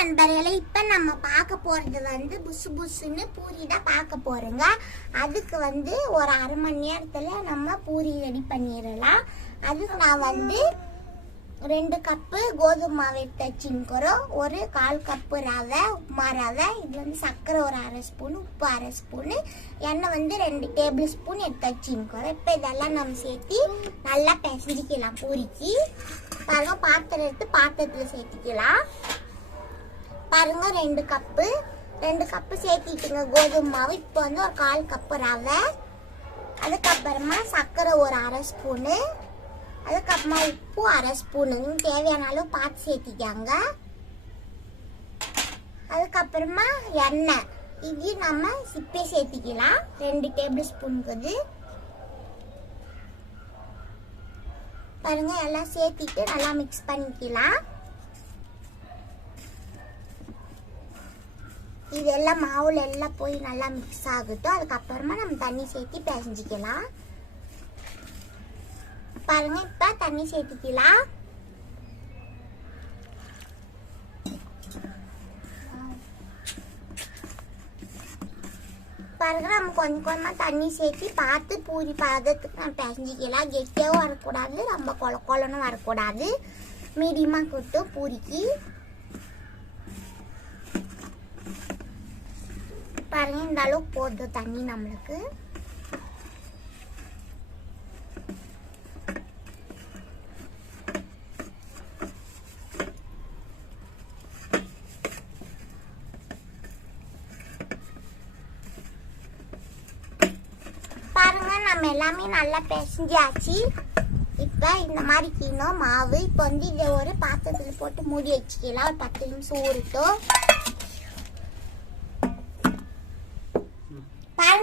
நண்பர்களே, இப்போ நம்ம பார்க்க போகிறது வந்து புசு புசுன்னு பூரி தான் பார்க்க போகிறோங்க. அதுக்கு வந்து ஒரு அரை மணி நேரத்தில் நம்ம பூரி ரெடி பண்ணிடலாம். அதுக்கு நான் வந்து 2 கப்பு கோதுமை மாவு எடுத்து வச்சுக்கிறோம். ஒரு 1/4 கப்பு ரவை, உப்புமா ரவை. இது வந்து சர்க்கரை ஒரு அரை ஸ்பூன், உப்பு அரை ஸ்பூனு, எண்ணெய் வந்து 2 டேபிள் ஸ்பூன் எடுத்து வச்சுக்கிறோம். இப்போ இதெல்லாம் நம்ம சேர்த்து நல்லா பிசைஞ்சிக்கலாம். பூரிக்கு பாருங்க, பாத்திரம் எடுத்து பாத்திரத்தில் சேர்த்துக்கலாம். பாருங்க, 2 கப்பு சேர்த்திட்டுங்க கோதுமை மாவு. இப்போ வந்து ஒரு 1/4 கப்பு ரவை, அதுக்கப்புறமா சர்க்கரை ஒரு அரை ஸ்பூனு, அதுக்கப்புறமா உப்பு அரை ஸ்பூனு. தேவையான அளவு பார்த்து சேர்த்திக்காங்க. அதுக்கப்புறமா எண்ணெய், இது நம்ம சிப்பே சேர்த்திக்கலாம். 2 டேபிள் ஸ்பூனுக்குது. பாருங்க, எல்லாம் சேர்த்திட்டு நல்லா மிக்ஸ் பண்ணிக்கலாம். இதெல்லாம் மாவுல எல்லாம் போய் நல்லா மிக்ஸ் ஆகட்டும். அதுக்கப்புறமா நம்ம தண்ணி சேர்த்து பிசைஞ்சிக்கலாம். பாருங்க, இப்ப தண்ணி சேர்த்துக்கலாம். பாருங்க, நம்ம கொஞ்சம் கொஞ்சமா தண்ணி சேர்த்து பார்த்து பூரி பதத்துக்கு நம்ம பிசைஞ்சிக்கலாம். கெட்டியாகவும் வரக்கூடாது, ரொம்ப கொலன்னு வரக்கூடாது. மீடியமா கொட்டும் பூரிக்கு. பாருங்க, இந்த அளவுக்கு போதும் தண்ணி நம்மளுக்கு. பாருங்க, நம்ம எல்லாமே நல்லா பிசைஞ்சாச்சு. இப்ப இந்த மாதிரி கீழோம் மாவு. இப்போ வந்து இதை ஒரு பாத்திரத்துல போட்டு மூடி வச்சுக்கலாம். ஒரு 10 நிமிஷம் ஊறட்டும்.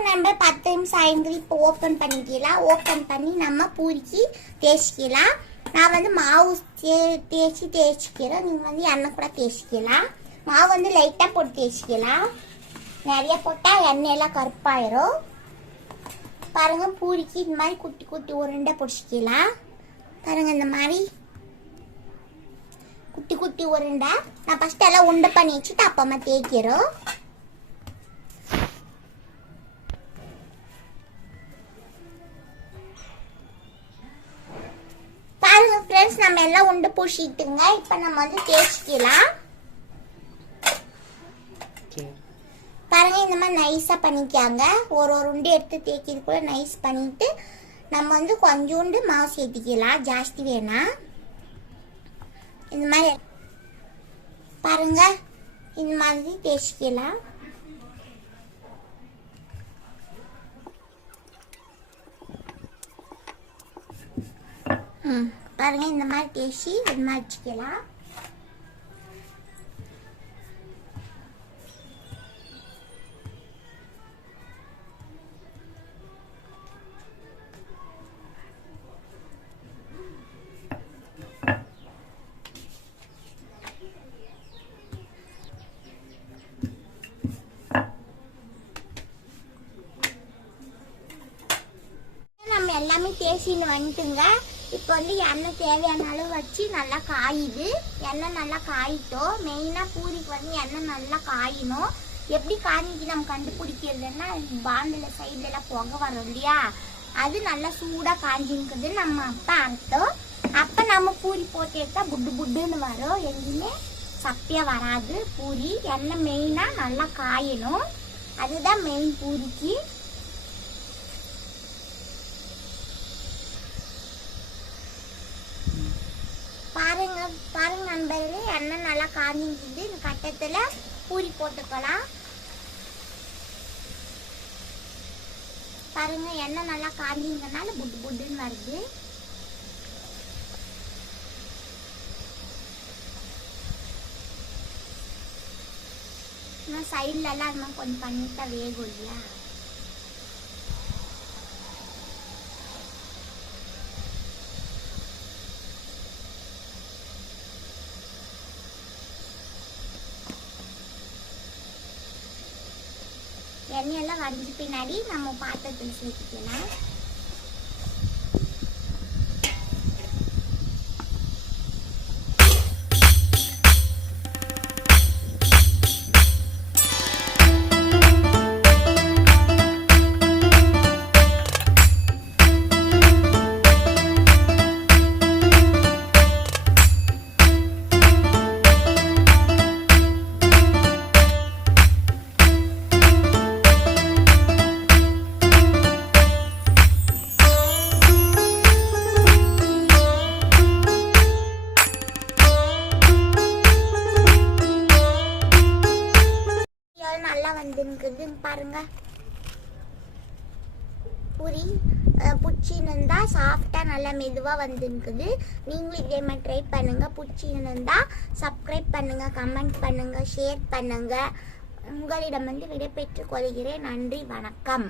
நம்ம 10 நிமிஷம் ஆயிருந்து. இப்போ ஓப்பன் பண்ணிக்கலாம். ஓப்பன் பண்ணி நம்ம பூரிக்கு தேய்ச்சிக்கலாம். நான் வந்து மாவு தேய்ச்சிக்கிறேன். நீங்கள் வந்து எண்ணெய் கூட தேய்ச்சிக்கலாம். மாவு வந்து லைட்டாக போட்டு தேய்ச்சிக்கலாம். நிறைய போட்டால் எண்ணெயெல்லாம் கருப்பாயிரும். பாருங்க, பூரிக்கு இந்த மாதிரி குட்டி குட்டி உருண்டை பிடிச்சிக்கலாம். பாருங்க, இந்த மாதிரி குட்டி குட்டி உருண்டை. நான் ஃபர்ஸ்ட் எல்லாம் உருண்டை பண்ணி வச்சுட்டு அப்புறமா தேய்க்கிறோம். நம்ம எல்லாம் உண்டு பூசிட்டுங்க. இப்ப நம்ம வந்து தேய்ச்சிக்கலாம். பாருங்க, இந்த மாதிரி நைஸா பண்ணிக்காங்க. ஒரு உருண்டை எடுத்து தேய்க்கிறது கூட நைஸ் பண்ணிட்டு நம்ம வந்து கொஞ்சோண்டு மாவு சேர்த்திக்கலாம். ஜாஸ்தி வேணாம். இந்த மாதிரி பாருங்க, இந்த மாதிரி தேய்ச்சிக்கலாம். பாருங்க, இந்த மாதிரி தேய்ச்சி இந்த மாதிரி வச்சுக்கலாம். நம்ம எல்லாமே தேய்ச்சின்னு வந்துட்டுங்க. இப்போ வந்து எண்ணெய் தேவையான அளவு வச்சு நல்லா காயுது. எண்ணெய் நல்லா காயிட்டோம். மெயினாக பூரிக்கு வந்து எண்ணெய் நல்லா காயணும். எப்படி காய்ஞ்சி நம்ம கண்டுபிடிக்கிறதுன்னா, பாண்டில் சைட்லலாம் புகை வரும் இல்லையா, அது நல்லா சூடாக காய்ஞ்சிருக்குது நம்ம அப்போ அர்த்தம். அப்போ நம்ம பூரி போட்டு எடுத்தால் புட்டு புட்டுன்னு வரும். எங்கேயுமே சப்பியாக வராது பூரி. எண்ணெய் மெயினாக நல்லா காயணும். அதுதான் மெயின் பூரிக்கு. பாருங்க நண்பர்களே, எண்ணெய் நல்லா காஞ்சிக்குது. இந்த கட்டத்துல பூரி போட்டுக்கலாம். பாருங்க, எண்ணெய் நல்லா காஞ்சிங்கனால புட்டு புட்டுன்னு வருது. சைட்ல எல்லாம் கொஞ்சம் பண்ணிட்டா வேகும் இல்லையா. எண்ணெயெல்லாம் வடிஞ்ச பின்னாடி நம்ம பாத்திரத்தில் சேர்த்துக்கலாம். வந்துருக்குது பாருங்க. பூரி புச்சின்னு இருந்தால் சாஃப்டாக நல்லா மெதுவாக வந்துருக்குது. நீங்களும் இதே மாதிரி ட்ரை பண்ணுங்கள். புச்சின்னு இருந்தால் சப்ஸ்கிரைப் பண்ணுங்கள், கமெண்ட் பண்ணுங்கள், ஷேர் பண்ணுங்கள். உங்களிடம் விடைபெற்றுக் கொள்கிறேன். நன்றி, வணக்கம்.